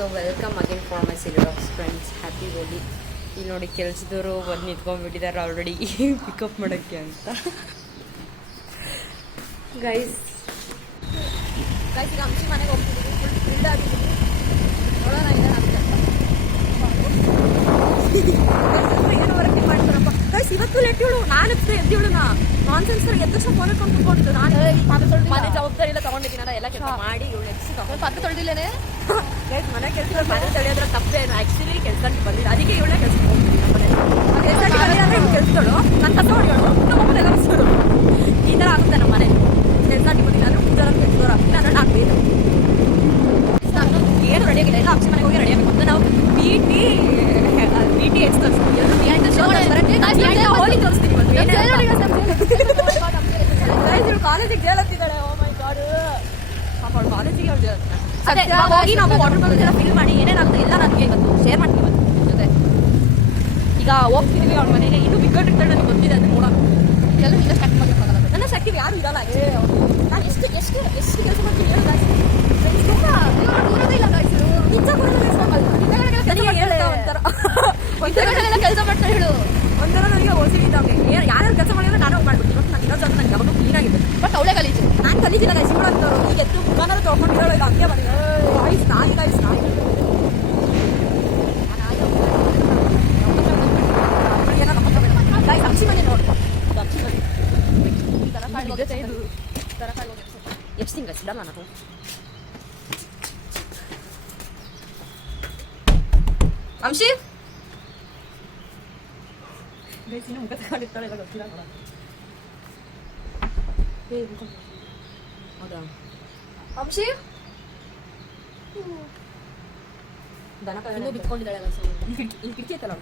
So welcome again for my ಸಿಲಿಡಾಕ್ಸ್ friends, happy Holi. ಇಲ್ಲಿ ನೋಡಿ ಕೆಲಸದವರು ಬಂದು ನಿಂತ್ಕೊಂಡ್ಬಿಟ್ಟಿದ್ದಾರೆ ಆಲ್ರೆಡಿ ಪಿಕಪ್ ಮಾಡೋಕ್ಕೆ ಅಂತ. ಗೈಸ್ ಈಗ ಅಂಶಿ ಮನೆಗೆ ಹೋಗ್ತಿದ್ದೀವಿ, ಫುಲ್ ಫಿಲ್ಡ್ ಆಗಿದ್ದೀವಿ. ನೋಡೋಣ ಏನು ವರ್ಕ್ ಮಾಡ್ತಾರಪ್ಪ ಗೈಸ್. ಇವತ್ತು ಲೇಟ್ ಹೇಳು, ನಾನು ಎದ್ದೇಳು ನಾನ್ಸೆನ್ಸ್ ಎದ್ದ ತಕ್ಷಣ ಫೋನ್ ಇಟ್ಕೊಂಡು ಕುತ್ಕೊಂಡಿದ್ದು. ನಾನು ಮನೆ ಜವಾಬ್ದಾರಿ ಎಲ್ಲ ತಗೊಂಡಿದ್ದೀನಲ್ಲ, ಎಲ್ಲ ಕೆಲಸ ಮಾಡಿ ಇವಳು ಎಕ್ಸಿ ಪಾತ್ರೆ ತೊಳೆದಿಲ್ಲೇನೆ ಗೈಸ್. ಮನೆ ಕೆಲಸ ಪಾತ್ರೆ ತೊಳೆಯೋದ್ರ ತಪ್ಪೇನು, ಆ್ಯಕ್ಚುಲಿ ಕೆಲಸಕ್ಕೆ ಬಂದಿಲ್ಲ, ಅದಕ್ಕೆ ಇವಳೇ ಕೆಲಸಕ್ಕೆ ಹೋಗ್ತೀನಿ. ಕೆಲಸಗಳು ನಾನು ಕಸ ಹೊಡೆಯೋಳು, ಒಬ್ಬನೆಲ್ಲ ಬಿಸಿಗಳು, ಈ ಥರ ಆಗುತ್ತೆ ನಮ್ಮ ಮನೆ. ಕೆಲಸ ಬಂದಿಲ್ಲ ಅಂದ್ರೆ ಮುಂಜಾನೆ ಕೆಲಸದವ್ರು ಆಗ್ತಿಲ್ಲ ಅಂದ್ರೆ ನಾನು ಬೇರೆ ನಾನು ಏನು ರೆಡಿಯಾಗಿಲ್ಲ. ಎಲ್ಲ ಅಂಶ ಮನೆಗೆ ಹೋಗಿ ರೆಡಿ ಆಗಬೇಕು ಅಂತ ನಾವು ಬಿ ಟಿ ಎಕ್ಸ್ ಹೋಗಿ ತೋರಿಸ್ತೀನಿ. ಕಾಲೇಜಿಗೆ ಹೇಳತ್ತಿದ್ದಾಳೆ. ಓ ಮೈ ಗಾಡ್, ಅವಳು ಕಾಲೇಜಿಗೆ ಅವಳು ಹೋಗಿ ನಾವು ವಾಟರ್ ಬಾಟಲ್ ಎಲ್ಲ ಫಿಲ್ ಮಾಡಿ ಏನೇನಾಗುತ್ತೆ ಎಲ್ಲ ನನಗೆ ಇವತ್ತು ಶೇರ್ ಮಾಡ್ತೀವಿ ಇವತ್ತು ಜೊತೆ. ಈಗ ಹೋಗ್ತಿದ್ದೀವಿ ಅವ್ರ ಮನೆಗೆ. ಇನ್ನೂ ಬಿಕ್ಕಟ್ಟಿರ್ತಾಳೆ, ನನಗೆ ಗೊತ್ತಿದೆ, ಅದನ್ನ ನೋಡೋಣ. ಎಲ್ಲ ಈಗ ಸ್ಟಾರ್ಟ್ ಮಾಡಬೇಕಾಗಲ್ಲ, ನನ್ನ ಶಕ್ತಿ ಯಾರು ಇರಲ್ಲ. ನಾನು ಎಷ್ಟು ಎಷ್ಟು ಎಷ್ಟು ಕೆಲಸ ಮಾಡ್ತೀನಿ ಹೇಳೋದ ಇಲ್ಲ ಕೆಲಸ ಮಾಡ್ತಾ ಹೇಳು. ಒಂಥರ ನನಗೆ ಓದಿದ್ದಾವೆ ಯಾರ್ಯಾರು ಕೆಲಸ ಮಾಡಿದ್ರೆ ನಾನು ಮಾಡ್ಬಿಡ್ತೀನಿ. ಬಟ್ ನಾನು ಇನ್ನೊಂದು ನನಗೆ ಯಾವಾಗಲೂ ಕ್ಲೀನ್ ಆಗಿದೆ. ಬಟ್ ಅವಳೇ ಕಲೀಜು, ನಾನು ಕಲೀಜಿಲ್ಲ ಗೈಸ್. ಇವಳಂತವ್ರು ಈಗ ಎತ್ತು ಮುಖಾನಾರು ತೊಗೊಂಡು ಹೇಳೋ ಈಗ ಹಂಗೆ ಬಂದಿದೆ. ಗೈಸ್ ನಾಯಿ ಗೈಸ್ ನಾಯಿ ಗೈಸ್ ಅಕ್ಷಿ ಮನೆ ನೋಡು. ಅಕ್ಷಿ ಮನೆ ಎಷ್ಟು ತಿಂಗಳು ಸಿಡಲ್ಲ ನಾನು. ಅಂಶಿ ಮುಖ ತಗೊಂಡಿರ್ತಾಳೆ ಎಲ್ಲ ಗೊತ್ತಿಲ್ಲ ನೋಡ. ಹೌದಾ ಅಂಶಿ ದನ ಇನ್ನೂ ಬಿತ್ಕೊಂಡಿದ್ದಾಳೆ. ಇಲ್ಲಿ ಕಿಟಕಿ ಐತಲ್ಲ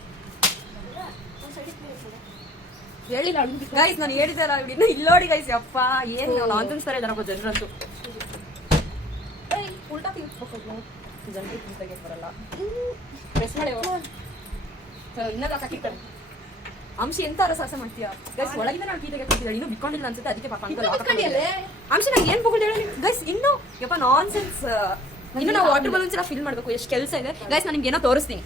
ಹೇಳಿಲ್ಲ ಗೈಸ್, ನಾನು ಹೇಳಿದ್ದಲ್ಲ ಇನ್ನು ಇಲ್ಲೋಡಿ ಗೈಸ್. ಅಪ್ಪ ಏನು ನಾನ್ಸೆನ್ಸ್ ಥರ ಇದ್ದಾರಪ್ಪ ಜನರಂತೂ. ಉಲ್ಟಾ ತಿಳ್ಸ್ಬೇಕು ಜನರಿಗೆ ತೆಗಿಯಕ್ಕೆ ಬರಲ್ಲ. ಪ್ರೆಸ್ ಮಾಡಿ ಇನ್ನೆಲ್ಲ ಸಾಕಿರ್ತಾರೆ. ಅಂಶಿ ಎಂತ ರಸ ಮಾಡ್ತೀಯಾ ಗೈಸ್? ಒಳಗಿಂದ ನಾನು ಕೀ ತೆಗೆದಿದ್ದಾಳೆ, ಇನ್ನೂ ಬಿಕ್ಕೊಂಡಿಲ್ಲ ಅನ್ಸುತ್ತೆ, ಅದಕ್ಕೆ ಪಾಪ ಅಂಶಿ ನಂಗೆ ಏನ್ ಬೋಗಿದ್ದಾಳೆ ಗೈಸ್. ಇನ್ನು ಯಪ್ಪ ನಾನ್ಸೆನ್ಸ್. ಇನ್ನು ನಾವು ವಾಟರ್ ಬಲೂನ್ಸ್ ಎಲ್ಲ ಫಿಲ್ ಮಾಡ್ಬೇಕು, ಎಷ್ಟು ಕೆಲಸ ಇದೆ ಗೈಸ್. ನಾನು ನಿಮ್ಗೆ ಏನೋ ತೋರಿಸ್ತೀನಿ.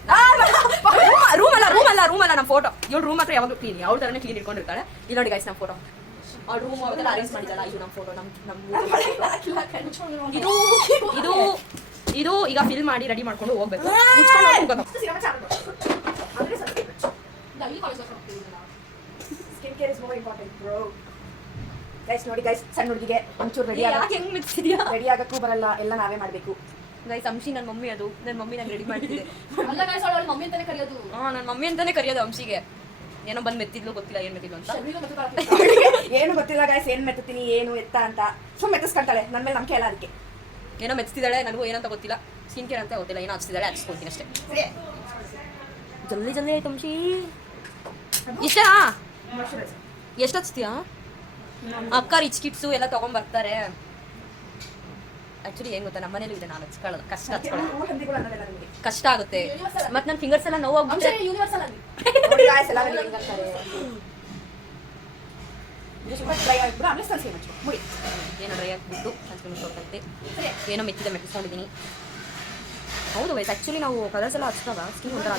ರೂಮ್ ಅಲ್ಲ ನಮ್ಮ ಫೋಟೋ. ಇವಳು ರೂಮ್ ಹತ್ರ ಯಾವಾಗಲೂ ಕ್ಲೀನ್, ಅವಳ ತರನೇ ಕ್ಲೀನ್ ಇಟ್ಕೊಂಡಿರ್ತಾಳೆ. ಇಲ್ಲಿ ನೋಡಿ ಗೈಸ್ ನಮ್ಮ ಫೋಟೋ, ಅವ್ಳ ರೂಮ್ ಅವೆಲ್ಲ ಅರೇಂಜ್ ಮಾಡಿದ್ದಲ್ಲ. ಇದು ನಮ್ಮ ಫೋಟೋ. ಇದು ಇದು ಈಗ ಫಿಲ್ ಮಾಡಿ ರೆಡಿ ಮಾಡ್ಕೊಂಡು ಹೋಗ್ಬೇಕು. ಗೈಸ್ ನೋಡಿ ಗೈಸ್, ಸಣ್ಣ ಹುಡುಗಿಗೆ ಒಂಚೂರು ರೆಡಿ ರೆಡಿ ಆಗಕ್ಕೂ ಬರಲ್ಲ, ಎಲ್ಲ ನಾವೇ ಮಾಡ್ಬೇಕು ಗೈಸ್. ಅಂಶಿ ನನ್ನ ಮಮ್ಮಿ, ಅದು ನನ್ನ ಮಮ್ಮಿ ನಂಗೆ ರೆಡಿ ಮಾಡ್ತಿದ್ದೆ. ಮಮ್ಮಿ ಅಂತಾನೆ ಕರೆಯೋದು. ನನ್ನ ಮಮ್ಮಿ ಅಂತಾನೆ ಕರೆಯೋದು ಅಂಶಿಗೆ. ಏನೋ ಬಂದು ಮೆತ್ತಿದ್ಲು, ಗೊತ್ತಿಲ್ಲ ಏನ್ ಮೆತ್ತಿದ್ಲು ಅಂತ. ಏನು ಗೊತ್ತಿಲ್ಲ ಗೈಸ್, ಏನ್ ಮೆತ್ತೀನಿ ಏನು ಎತ್ತ ಅಂತ. ಸುಮ್ಮನೆ ಮೆತ್ತಿಸ್ಕೊಂತಾಳೆ, ನನ್ನ ಮೇಲೆ ನಂಬಿಕೆ ಎಲ್ಲ. ಅದಕ್ಕೆ ಏನೋ ಮೆತ್ತಿದ್ದಾಳೆ, ನನಗೂ ಏನಂತ ಗೊತ್ತಿಲ್ಲ, ಸ್ಕಿನ್ ಕೇರ್ ಅಂತ ಗೊತ್ತಿಲ್ಲ, ಏನೋ ಹಚ್ತಿದ್ದಾಳೆ, ಹಚ್ಕೊಳ್ತೀನಿ ಅಷ್ಟೇ. ಜಲ್ದಿ ಜಲ್ದಿ ಆಯ್ತು ಅಂಶಿ. ಇಷ್ಟಾ ಎಷ್ಟು ಹಚ್ತೀಯಾ? ಅಕ್ಕ ರಿಚ್ ಕಿಟ್ಸು ಎಲ್ಲ ತಗೊಂಡ್ಬರ್ತಾರೆ. ಆಕ್ಚುಲಿ ಏನ್ ಗೊತ್ತಾ, ನಮ್ಮ ಮನೇಲಿ ಇದೆ, ನಾನು ಹಚ್ಕೊಳ್ಳೋದು ಕಷ್ಟ ಆಗುತ್ತೆ. ಮತ್ತೆ ನನ್ನ ಫಿಂಗರ್ಸ್ ಎಲ್ಲ ನೋವಾಗ್ಬಿಟ್ಟೆ. ಏನೋ ಡ್ರೈ ಆಗಿಬಿಟ್ಟು ಹಚ್ಕೊಂಡ್ಬಿಟ್ಟು ಏನೋ ಮೆಚ್ಚಿಕೊಂಡಿದ್ದೀನಿ. ಹೌದು ವಯಸ್ಸು ಆ್ಯಕ್ಚುಲಿ ನಾವು ಕಲರ್ಸ್ ಎಲ್ಲ ಹಚ್ಚಿದಾಗ ಸ್ಕಿನ್ ಒಂಥರ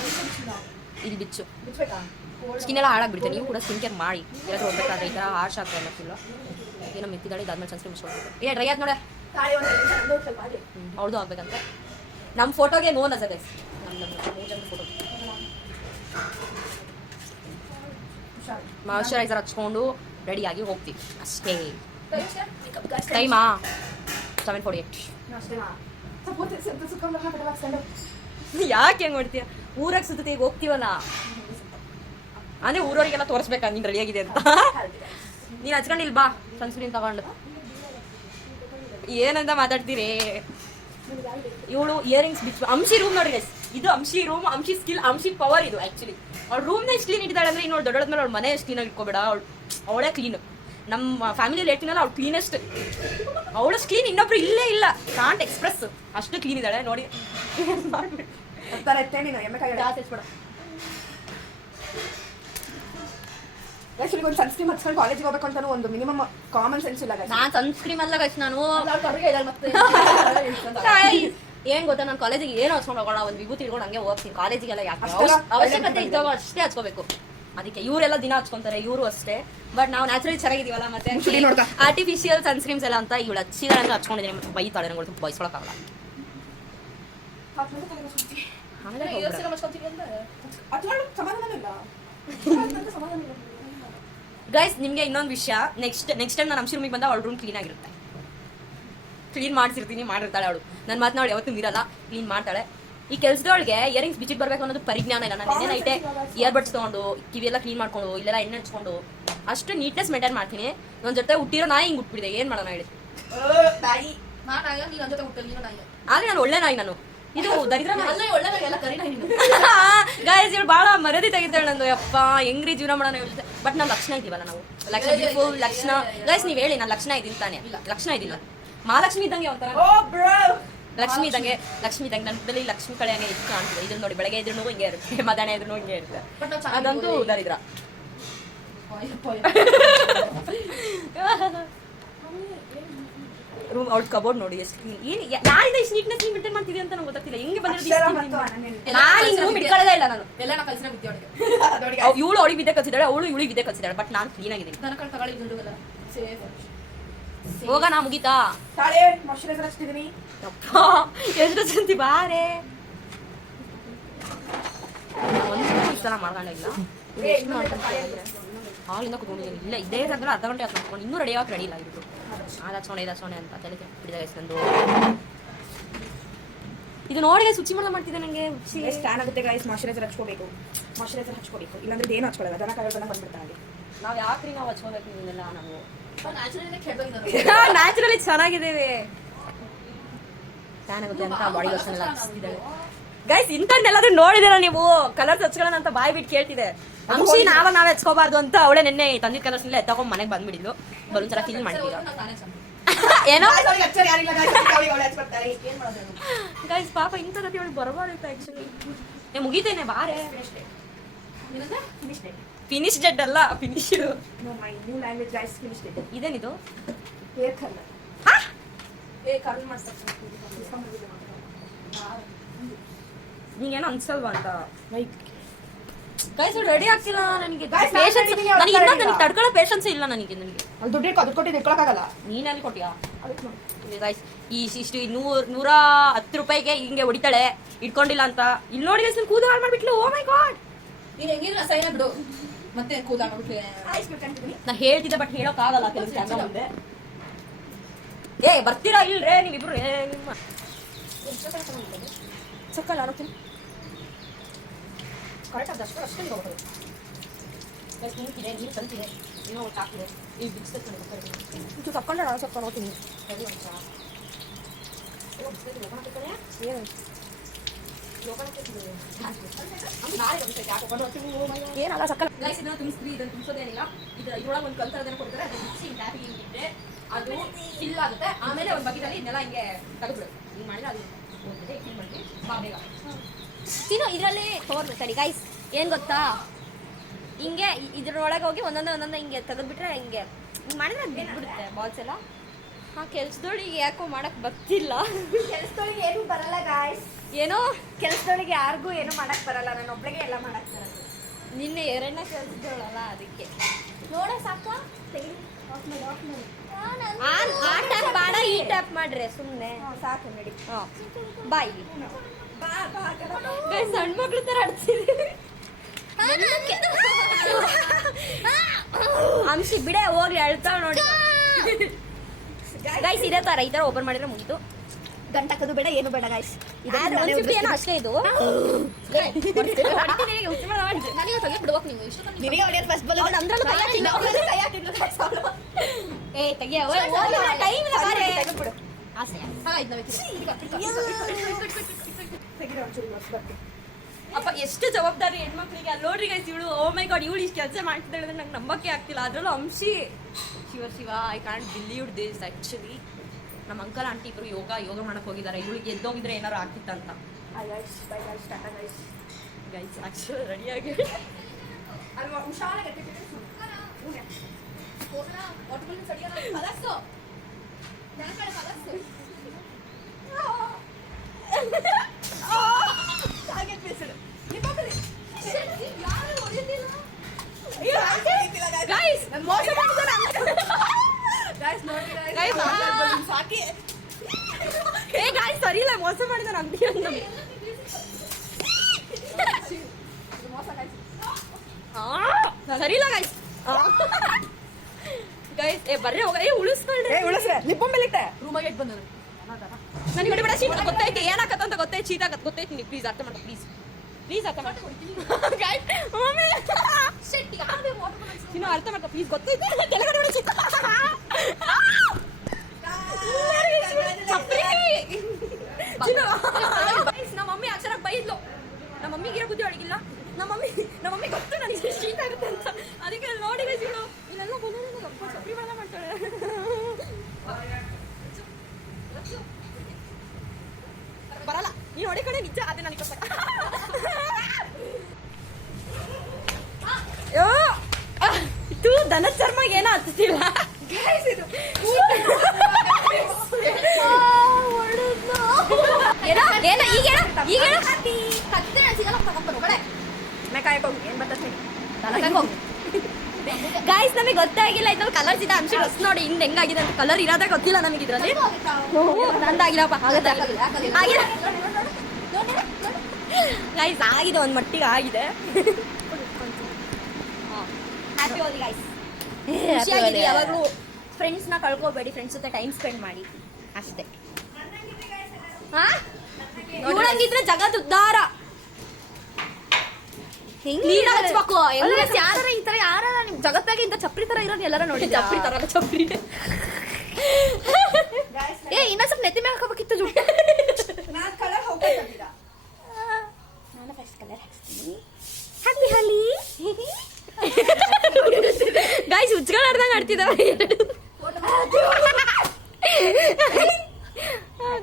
ಇದು ಬಿಚ್ಚು ಸ್ಕಿನ್ ಎಲ್ಲ ಹಾಳಾಗ್ಬಿಡುತ್ತೆ. ನೀವು ಕೂಡ ಸ್ಕಿನ್ ಕೇರ್ ಮಾಡಿ. ಎಲ್ಲಾದ್ರೂ ಹೋಗ್ಬೇಕಾದ್ರೆ ಈ ಥರ ಹಾರ್ಶ್ ಆಗ್ತಾ ಅನ್ನೋಕ್ಕಿಲ್ಲ. ಏನೋ ಮೆತ್ತಿದ್ದಾಳೆ, ಇದಾದ್ಮೇಲೆ ಸನ್ಸ್ಕ್ರೀನ್ ಮಿಸ್ಕೊಳ್ಬೇಕು. ಡ್ರೈ ಆಯ್ತು ನೋಡೆ, ಅವ್ಳದು ಆಗ್ಬೇಕಂತ. ನಮ್ಮ ಫೋಟೋಗೆ ನೋನ್ ಅದ ಗೈಸ್, ನಮ್ಮ ಫೋಟೋ ಮಾಯ್ಶ್ಚರೈಸರ್ ಹಚ್ಕೊಂಡು ರೆಡಿಯಾಗಿ ಹೋಗ್ತೀವಿ ಅಷ್ಟೇ. ಟೈಮಾ 7:48. ಯಾಕೆ ಹೆಂಗೆ ಮಾಡ್ತೀಯ? ಊರಾಗ ಸುತ್ತ ಈಗ ಹೋಗ್ತೀವಲ್ಲ, ಅಂದರೆ ಊರವರಿಗೆಲ್ಲ ತೋರಿಸ್ಬೇಕಾ ನೀನು ರೆಡಿಯಾಗಿದೆ ಅಂತ. ನೀನು ಹಚ್ಕೊಂಡಿಲ್ಲ ಬಾ ಸನ್ಸ್ಕ್ರೀನ್ ತಗೊಂಡು. ಏನಂತ ಮಾತಾಡ್ತೀರಿ? ಇವಳು ಇಯರಿಂಗ್ಸ್ ಬಿಚ್ಚು. ಅಂಶಿ ರೂಮ್ ನೋಡಿ ಗೈಸ್, ಇದು ಅಂಶಿ ರೂಮ್, ಅಂಶಿ ಸ್ಕಿಲ್, ಅಂಶಿ ಪವರ್ ಇದು. ಆ್ಯಕ್ಚುಲಿ ಅವ್ಳು ರೂಮ್ನ ಎಷ್ಟು ಕ್ಲೀನ್ ಇಟ್ಟಿದ್ದಾಳೆ ಅಂದರೆ, ಇನ್ನೊಂದು ದೊಡ್ಡದ್ಮೇಲೆ ಅವ್ಳ ಮನೆ ಎಷ್ಟು ಕ್ಲೀನಾಗಿ ಇಟ್ಕೋಬೇಡ. ಅವಳೇ ಕ್ಲೀನು. ನಮ್ಮ ಫ್ಯಾಮಿಲಿಯಲ್ಲಿ ಹೇಳ್ತೀನಲ್ಲ, ಅವ್ಳು ಕ್ಲೀನೆಸ್ಟ್. ಅವಳಷ್ಟು ಕ್ಲೀನ್ ಇನ್ನೊಬ್ರು ಇಲ್ಲೇ ಇಲ್ಲ. ಕಾಂಟ್ ಎಕ್ಸ್ಪ್ರೆಸ್, ಅಷ್ಟು ಕ್ಲೀನ್ ಇದ್ದಾಳೆ ನೋಡಿ. ಒಂದು ಸನ್ಸ್ಕ್ರೀಮ್ ಹಚ್ಕೊಂಡು ಕಾಲೇಜಿಗೆ ಹೋಗ್ಬೇಕು ಅಂತ ಒಂದು ಮಿನಿಮಮ್ ಕಾಮನ್ ಸೆನ್ಸ್ ಇಲ್ಲ. ನಾನು ಸನ್ಸ್ಕ್ರೀಮ್ ಅಲ್ಲ ಗೈಸ್, ನಾನು ಏನ್ ಗೊತ್ತಾ, ನಾನು ಕಾಲೇಜಿಗೆ ಏನು ಹಚ್ಕೊಂಡು ಹೋಗೋಣ, ಒಂದು ವಿಭೂತಿ ಇಟ್ಕೊಂಡು ಹಂಗೆ ಹೋಗ್ತೀನಿ. ಕಾಲೇಜಿಗೆಲ್ಲ ಯಾಕೆ ಅಷ್ಟೆಲ್ಲ ಅವಶ್ಯಕತೆ ಇದ್ದಾಗ ಅಷ್ಟೇ ಹಚ್ಕೋಬೇಕು. ಅದಕ್ಕೆ ಇವರೆಲ್ಲ ದಿನ ಹಚ್ಕೊಂತಾರೆ, ಇವರು ಅಷ್ಟೇ. ಬಟ್ ನಾವು ನ್ಯಾಚುರಲಿ ಚೆನ್ನಾಗಿದೀವಲ್ಲ, ಸುಡಿ ನೋಡ್ತಾ. ಮತ್ತೆ ಆರ್ಟಿಫಿಷಿಯಲ್ ಸನ್ಸ್ಕ್ರೀಮ್ಸ್ ಎಲ್ಲ ಅಂತ ಇವಳು ಹಚ್ಚಿದಾರೆ ಅಂತ ಹಚ್ಕೊಂಡಿದ್ದೀನಿ. ಮತ್ತೆ ಬೈತಾಳೆ, ನಂಗೆ ಬಯಸ್ಕೊಳಕ್ಕಾಗಲ್ಲ. ಗೈಸ್, ನಿಮ್ಗೆ ಇನ್ನೊಂದು ವಿಷಯ, ನೆಕ್ಸ್ಟ್ ಟೈಮ್ ನಾನು ಅಂಶಿ ರೂಮಿಗೆ ಬಂದ ಅವಳ ರೂಮ್ ಕ್ಲೀನ್ ಆಗಿರುತ್ತೆ. ಕ್ಲೀನ್ ಮಾಡಿಸಿರ್ತೀನಿ, ಮಾಡಿರ್ತಾಳೆ ಅವಳು. ನನ್ನ ಮಾತನ್ನ ಅವಳು ಯಾವತ್ತೂ ಮೀರಲ್ಲ, ಕ್ಲೀನ್ ಮಾಡ್ತಾಳೆ. ಈ ಕೆಲಸದೊಳಗೆ ಇಯರಿಂಗ್ಸ್ ಬಿಚ್ಚಿಟ್ ಬರ್ಬೇಕು ಅನ್ನೋದು ಪರಿಜ್ಞಾನ ಇಲ್ಲ. ನಾನು ನಿನ್ನೆ ನೈಟೇ ಇಯರ್ಬಡ್ಸ್ ತೊಗೊಂಡು ಕಿವಿಯೆಲ್ಲ ಕ್ಲೀನ್ ಮಾಡ್ಕೊಂಡು ಇಲ್ಲೆಲ್ಲ ಎಣ್ಣೆ ಹಚ್ಕೊಂಡು ಅಷ್ಟು ನೀಟ್ನೆಸ್ ಮೇಂಟೈನ್ ಮಾಡ್ತೀನಿ. ನನ್ನ ಜೊತೆ ಹುಟ್ಟಿರೋ ನಾಯಿ ಹಿಂಗೆ ಹುಟ್ಬಿಟ್ಟಿದೆ, ಏನ್ ಮಾಡೋಣ ಹೇಳಿ. ಆದ್ರೆ ನಾನು ಒಳ್ಳೆ ನಾಯಿ, ನಾನು ಇದು ದರಿದ್ರ ಗಾಯಸ್. ಇವಳು ಭಾಳ ಮರ್ಯಾದೆ ತೆಗಿತಾಳೆ ನಂದು. ಯಪ್ಪ ಹೆಂಗ್ರಿ ಜೀವನ ಮಾಡೋಣ ಹೇಳ್ತೆ. ಬಟ್ ನಾವು ಲಕ್ಷಣ ಇದೀವಲ್ಲ, ನಾವು ಲಕ್ಷಣ ಗೈಸ್. ನೀವ್ ಹೇಳಿ, ನಾನು ಲಕ್ಷಣ ಇದೀನಿ ತಾನೆ? ಲಕ್ಷಣ ಇದಿಲ್ಲ, ಮಹಾಲಕ್ಷ್ಮಿ ಇದ್ದಂಗೆ ಒಂಥರ. ಲಕ್ಷ್ಮಿ ಇದ್ದಂಗೆ ನನ್ನ ಮುಖದಲ್ಲಿ ಲಕ್ಷ್ಮಿ ಕಡೆ ಹಂಗೆ ಇಟ್ಟು ಕಾಣ್ತಿದೆ. ಇದ್ರ ನೋಡಿ, ಬೆಳಗ್ಗೆ ಇದ್ರೂ ಹಿಂಗೆ ಇರುತ್ತೆ, ಮಧ್ಯಾಹ್ನ ಇದ್ರೂ ಹಿಂಗೆ ಇರುತ್ತೆ. ಅದಂತೂ ದರಿದ್ರ. ರೂಮ್ ಅವ್ಳ ಕಬೋರ್ಡ್ ನೋಡಿ ಎಷ್ಟು ಏನು, ಯಾರಿಂದ ಇಷ್ಟು ನೀಟ್ನೆಸ್ ಮೇಂಟೈನ್ ಮಾಡ್ತಿದ್ದೆ ಅಂತ ನಂಗೆ ಗೊತ್ತಾಗ್ತಿಲ್ಲ. ಹೆಂಗೆ ಬಂದಿರೋದು ನಾನು ರೂಮ್ ಇಟ್ಕೊಳ್ಳೋದೇ ಇಲ್ಲ. ನಾನು ಇವಳು ಅವಳಿಗೆ ವಿದ್ಯೆ ಕಲಿಸಿದಾಳೆ, ಅವಳು ಇವಳಿಗೆ ವಿದ್ಯೆ ಕಲಿಸಿದಾಳೆ. ಬಟ್ ನಾನು ಕ್ಲೀನ್ ಆಗಿದ್ದೀನಿ. ಹೋಗೋಣ, ಮುಗೀತಾ? ಎಷ್ಟು ಸಂತಿ ಬಾರೆ. ಒಂದು ಸಲ ಮಾಡ್ಕೊಂಡಿಲ್ಲ, ಎಷ್ಟು ಮಾಡ್ಕೊಂಡ್ರೆ ಹಾಲಿಂದ ಕುತ್ಕೊಂಡಿದ್ದೀನಿ. ಇಲ್ಲ ಇದೇ ಜಾಗದಲ್ಲಿ ಅರ್ಧ ಗಂಟೆ ಹಾಕೊಂಡು ಇನ್ನೂ ರೆಡಿ ರೆಡಿ ಇಲ್ಲ ಆಗಿತ್ತು. ಅದು ಅಂತ ತಲೆ ಬಿಡಿದಾಗ ನಂದು. ಇದು ನೋಡಿ ಶುಚಿ ಮಾಡ್ತಿದ್ದೆ ನನಗೆ. ಸ್ಟ್ಯಾನ್ ಆಗುತ್ತೆ ಗೈಸ್. ಮಾಯಿಶ್ಚರೈಸರ್ ಹಚ್ಕೋಬೇಕು, ಇಲ್ಲಾಂದ್ರೆ ಏನು ಹಚ್ಕೊಳ್ಳಲ್ಲ. ದನ ಕಾಯಿಲೆ ಬಂದ್ಬಿಡ್ತಾರೆ. ನಾವು ಯಾಕ್ರಿ ನಾವು ಹಚ್ಕೋಬೇಕು? ಇದನ್ನೆಲ್ಲ ನಾವು ನ್ಯಾಚುರಲಿ ಚೆನ್ನಾಗಿದ್ದೇವೆ. ಸ್ಟ್ಯಾನ್ ಆಗುತ್ತೆ ಅಂತ ಬಾಡಿ ಲೋಷನ್ ಎಲ್ಲ ಹಚ್ತಿದ್ದಾಳೆ. ಗೈಸ್, ಇಂಥದ್ದೆಲ್ಲಾದ್ರೂ ನೋಡಿದಿರ ನೀವು? ಕಲರ್ಸ್ ಹಚ್ಕೊಳ್ಳೋಣ ಅಂತ ಬಾಯ್ ಬಿಟ್ಟು ಕೇಳ್ತಿದೆ. ಅಂಶಿ ನಾವೇ ಹಚ್ಕೋಬಾರ್ದು ಅಂತ ಅವಳೆ ನೆನ್ನೆ ತಂದಿದ್ದ ಕಲರ್ಸ್ ಇಲ್ಲ ತಗೊಂಡ್ ಮನೆಗೆ ಬಂದ್ಬಿಡಿದ್ಲು. ಬಲೂನ್ ತರ ಕ್ಲೀನ್ ಮಾಡ್ತೀವಿ. ಏನೋ ಗೈಸ್, ಪಾಪ ಇಂಥದ್ದು ಅವಳು ಬರಬಾರ್ದು ಆಕ್ಚುಲಿ. ಮುಗಿತೇನೆ ಬಾರೆ. ಫಿನಿಶ್ ಡೆಡ್ ಅಲ್ಲ, ಫಿನಿಶ್. ಇದೇನಿದು? ನೀಗೇನೋ ಅನ್ಸಲ್ವಾ ಅಂತ. ಗೈಸ್, ರೆಡಿ ಆಗ್ತಿಲ್ಲ ನನಗೆ. ನನಗೆ ತಡ್ಕೊಳ್ಳೋ ಪೇಷನ್ಸ್ ಇಲ್ಲ ನನಗೆ. ನೀನ್ ಎಲ್ಲಿ ಕೊಟ್ಟಿಯಾ? ಗೈಸ್, ಇಷ್ಟು 110 ರೂಪಾಯಿಗೆ ಹಿಂಗೆ ಹೊಡಿತಾಳೆ ಇಟ್ಕೊಂಡಿಲ್ಲ ಅಂತ. ಇಲ್ಲಿ ನೋಡಿ ಗೈಸ್, ಕೂದಲು ಹಾಳು ಮಾಡ್ಬಿಟ್ಲು. ಓ ಮೈ ಗಾಡ್. ನೀನ್ ಹೆಂಗಿಲ್ಲ ಸೈನ ಬಿಡು, ಮತ್ತೆ ಕೂದಲು ಮಾಡ್ಬಿಟ್ಲೆ. ನಾ ಹೇಳ್ತಿದ್ದೆ, ಬಟ್ ಹೇಳೋಕ್ ಆಗಲ್ಲ ಕೆಲಸ ಮುಂದೆ. ಏ ಬರ್ತೀರಾ ಇಲ್ರೇ ನೀವಿಬ್ರು? ನಿಮ್ಮ ಸಕ್ಕಲ್ಲ ಆರೋಗ್ಯ ಕರೆಕ್ಟ್ ಆದಷ್ಟು ಅಷ್ಟೇ ಹೋಗೋದು. ನಿಂತಿದೆ, ನೀರು ತಂತಿದೆ, ಏನೋ ಹಾಕಿದೆ. ಈಗ ಬಿಡಿಸ್ಕೊಂಡು ತಕ್ಕೊಂಡ್ರೆ ನಾನು ಸ್ವಲ್ಪ ನೋಡ್ತೀನಿ. ಸರಿ ಅಂತ ಏನಲ್ಲ ಸಕ್ಕಲ್ಲ. ಗೈಸ್, ಇದನ್ನ ತುಂಬಿಸ್ತೀವಿ. ಇದನ್ನು ತುಂಬಿಸೋದೇನಿಲ್ಲ. ಇದ್ರೊಳಗೆ ಒಂದು ಕಲ್ತರದನ್ನ ಕೊಡ್ತಾರೆ. ಅದು ಬಿಡಿಸಿ ಹಿಂಗೆ ಟ್ಯಾಪಿಗೆ ಹಿಂಗಿದ್ರೆ ಅದು ಫಿಲ್ ಆಗುತ್ತೆ. ಆಮೇಲೆ ಒಂದು ಬಕೆಟಲ್ಲಿ ಇದನ್ನೆಲ್ಲ ಹಿಂಗೆ ತೆಗೆದ್ಬಿಡು. ಹಿಂಗೆ ಮಾಡಿದ್ರೆ ಅದು ಹೋಗ್ತದೆ. ಕ್ಲೀನ್ ಮಾಡ್ತೀವಿ ಬಾ ಬೇಗ. ಇದರಲ್ಲಿ ತೋರ್ಬೇಕು ಗೈಸ್. ಏನು ಗೊತ್ತಾ, ಹಿಂಗೆ ಇದ್ರೊಳಗೆ ಹೋಗಿ ಒಂದೊಂದೇ ಹಿಂಗೆ ತೆಗೆದ್ಬಿಟ್ರೆ ಹಿಂಗೆ ಮಾಡಿದ್ರೆ ಅದು ಬಿಟ್ಬಿಡುತ್ತೆ ಬಾಲ್ಸ್ ಎಲ್ಲ. ಹಾಂ, ಕೆಲ್ಸದೊಳಗೆ ಯಾಕೋ ಮಾಡಕ್ ಬರ್ತಿಲ್ಲ. ಕೆಲಸದೊಳಗೆ ಏನು ಬರಲ್ಲ ಗಾಯ್ಸ್. ಏನೋ ಕೆಲಸದೊಳಗೆ ಯಾರಿಗೂ ಏನು ಮಾಡಕ್ ಬರಲ್ಲ, ನಾನು ಒಬ್ಳಿಗೆ ಎಲ್ಲ ಮಾಡಕ್ ಬರಲ್ಲ. ನಿನ್ನೆ 2ನೇ ಕೆಲಸದೊಳಲ್ಲ, ಅದಕ್ಕೆ ನೋಡ ಸಾಕ. ಆ ಟ್ಯಾಪ್ ಬೇಡ, ಈ ಟ್ಯಾಪ್ ಮಾಡ್ರೆ ಸುಮ್ಮನೆ ಸಾಕು ನಡಿ. ಬಾಯ್. ಸಣ್ಣ ಮಕ್ಳು ತರ ಆಡ್ತಿದ್ದೀವಿ. ಅಂಶಿ ಬಿಡೆ ಹೋಗ್ಲಿ, ಅಳ್ತಾವ ನೋಡಿ. ಗೈಸ್, ಇದೇ ತರ ಈ ತರ ಓಪನ್ ಮಾಡಿದ್ರೆ ಮುಗಿತು. ಗಂಟಕದು ಬೇಡ, ಏನು ಬೇಡ ಗಾಯ್ಸ್. ಏನೋ ಅಷ್ಟೇ ಇದು. ಅಪ್ಪ, ಎಷ್ಟು ಜವಾಬ್ದಾರಿ ಹೆಣ್ಮಕ್ಳಿಗೆ. ಅಲ್ಲಿ ನೋಡ್ರಿ ಗೈಸ್, ಇವಳು ಓ ಮೈ ಗಾಡ್, ಇವಳು ಇಷ್ಟು ಕೆಲಸ ಮಾಡ್ತಿದ್ದಾಳೆ ಅಂದ್ರೆ ನಂಗೆ ನಂಬಕ್ಕೆ ಆಗ್ತಿಲ್ಲ. ಅದ್ರಲ್ಲೂ Anshi, Shiva I can't believe this actually. ನಮ್ಮ ಅಂಕಲ್ ಆಂಟಿ ಇಬ್ರು ಯೋಗ ಮಾಡಕ್ ಹೋಗಿದ್ದಾರೆ. ಇವಳಿಗೆ ಎದ್ದೋಗಿದ್ರೆ ಏನಾರು ಆಗ್ತಿತ್ತಂತ. ಗೈಸ್, ಆಕ್ಚುಲಿ ರೆಡಿಯಾಗಿ ಗೈಸ್ ಮೋಸ ಮಾಡಿದಾರೆ ಏ ಗಾಯ್ಸ್ ಸರಿ ಇಲ್ಲ ಮೋಸ ಮಾಡಿದಾರೆ ಅಂಗಡಿ ಅಂತ ಸರಿ ಇಲ್ಲ ಗೈಸ್ ಗೈಸ್ ಏ ಬರ್ರಿ ಹೋಗ ಏ ಉಳಿಸ್ಕೊಳ್ರಿ ಉಳಿಸ್ರೆ ನಿಪ್ಪೊಮ್ಮೆಲಿಟ್ಟೆ ರೂಮಾಗೆ ಇಟ್ಟು ಬಂದನು ನನಗೆ ಹೊಡಿಬೇಡ ಶೀತ ಗೊತ್ತೈತೆ ಏನಾಕತ್ತ ಅಂತ ಗೊತ್ತೈತೆ ಶೀತ ಆಗತ್ತೆ ಗೊತ್ತೈತೆ ನೀವು ಪ್ಲೀಸ್ ಅರ್ಥ ಮಾಡ್ಕೊ ಪ್ಲೀಸ್ ಅರ್ಥ ಮಾಡ್ಕೊ ಗೈಸ್ ಮಮ್ಮಿ ಶೆಟ್ ಯಾರು ನೀನು ಅರ್ಥ ಮಾಡ್ಕೊ ಪ್ಲೀಸ್ ಗೊತ್ತೈತೆ ಕೆಳಗಡೆ ಹೊಡಿ ಶೀತ ನಮ್ಮ ಮಮ್ಮಿ ಅಕ್ಷರ ಬೈದ್ಲು ನಮ್ಮ ಮಮ್ಮಿಗೆ ಇರೋ ಬುದ್ಧಿ ಒಳಗಿಲ್ಲ ನಮ್ಮ ಮಮ್ಮಿ ಗೊತ್ತು ನನಗೆ ಶೀತ ಆಗುತ್ತೆ ಅಂತ ಅದಕ್ಕೆ ನೋಡಿ ಗೈಸಿಗಳು ಇಲ್ಲೆಲ್ಲ ಬಂದು ಸಪ್ರಿ ಬೇಡ ಮಾಡ್ತಾಳೆ ಬರಲ್ಲ ನೀನು ಹೊಡೆ ಕಡೆ ನಿಜ ಅದೇ ನನಗೆ ಇದು ದನ ಚರ್ಮಗೆ ಏನೋ ಹತ್ತಿಲ್ಲ ಗಾಯ್ಸ್ ನಮಗೆ ಗೊತ್ತಾಗಿಲ್ಲ ಇದು ಕಲರ್ ಸೀದಾ ಅಂಶ ನೋಡಿ ಹಿಂದೆ ಹೆಂಗಾಗಿದೆ ಅಂತ ಕಲರ್ ಇರೋದೇ ಗೊತ್ತಿಲ್ಲ ನಮಗೆ ಇದ್ರಲ್ಲಿ ನಂದಾಗಿಲ್ಲಪ್ಪ ಗೈಸ್ ಆಗಿದೆ ಒಂದು ಮಟ್ಟಿಗೆ ಆಗಿದೆ ಹ್ಯಾಪಿ ಹೋಲಿ ಗೈಸ್ ಯಾವಾಗಲೂ ಫ್ರೆಂಡ್ಸ್ನ ಕಳ್ಕೊಬೇಡಿ ಫ್ರೆಂಡ್ಸ್ ಜೊತೆ ಟೈಮ್ ಸ್ಪೆಂಡ್ ಮಾಡಿ ಅಷ್ಟೇ ಇವಳಂಗಿದ್ರೆ ಜಗತ್ ಉದ್ಧಾರ ನೀನ್ ಹಚ್ಬೇಕು ಯಾರ ಈ ತರ ಯಾರ ನಿಮ್ ಜಗತ್ತಾಗ ಇಂತ ಚಪ್ರಿ ತರ ಇರೋದು ಎಲ್ಲಾರ ನೋಡಿ ಚಪ್ರಿ ತರ ಚಪ್ರಿ ಏ ಇನ್ನ ಸ್ವಲ್ಪ ನೆತ್ತಿ ಮೇಲೆ ಹಾಕೋಬೇಕಿತ್ತು ಜುಟ್ಟು ನಾನು ಕಲರ್ ಹೋಗ್ಬೇಕಂತಿದ್ದ ನಾನು ಫಸ್ಟ್ ಕಲರ್ ಹಾಕ್ತೀನಿ ಹ್ಯಾಪಿ ಹಾಲಿ ಗೈಸ್ ಹುಚ್ಚಿಗಳಾಡ್ದಂಗೆ ಆಡ್ತಿದ್ದಾವೆ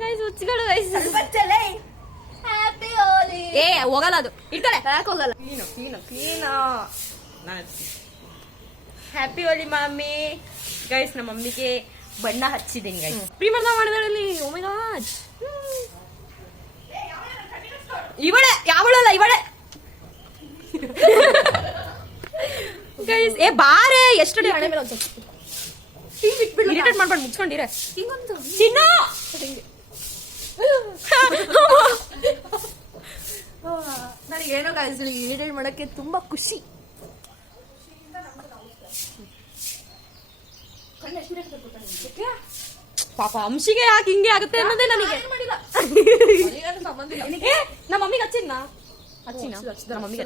ಗೈಸ್ ಹುಚ್ಚಿಗಳು ಗೈಸ್ ಏ ಹೋಗಲ್ಲ ಅದು ಇರ್ತಾರೆ ಯಾಕೆ ಹೋಗಲ್ಲ ಕ್ಲೀನಾ ಹ್ಯಾಪಿ ಹೋಲಿ ಮಮ್ಮಿ ಗೈಸ್ ನಮ್ಮ ಮಮ್ಮಿಗೆ ಬಣ್ಣ ಹಚ್ಚಿದ್ದೀನಿ ಗೈಸ್ ಪ್ರೀಮರ್ದ ಮಾಡಿದಲ್ಲಿ ಓ ಮೈ ಗಾಡ್ ಇವಳೆ ಯಾವಳಲ್ಲ ಇವಳೆ ಗೈಸ್ ಏ ಬಾರೆ ಎಷ್ಟು ಹಣೆ ಮೇಲೆ ಒಂದು ಇರಿಟೇಟ್ ಮಾಡ್ಬಾರ್ದು ಮುಚ್ಕೊಂಡಿರ ಚಿನ್ನು ನನಗೇನೋ ಗೈಸ್ ಇರಿಟೇಟ್ ಮಾಡಕ್ಕೆ ತುಂಬಾ ಖುಷಿ. ಪಾಪ ಅಂಶಿಗೆ ಯಾಕೆ ಹಿಂಗೆ ಆಗುತ್ತೆ ಅನ್ನೋದೇ ನನಗೆ ನಮ್ಮ ಮಮ್ಮಿಗೆ ಹಚ್ಚಿನ ನಮ್ಮ ಮಮ್ಮಿಗೆ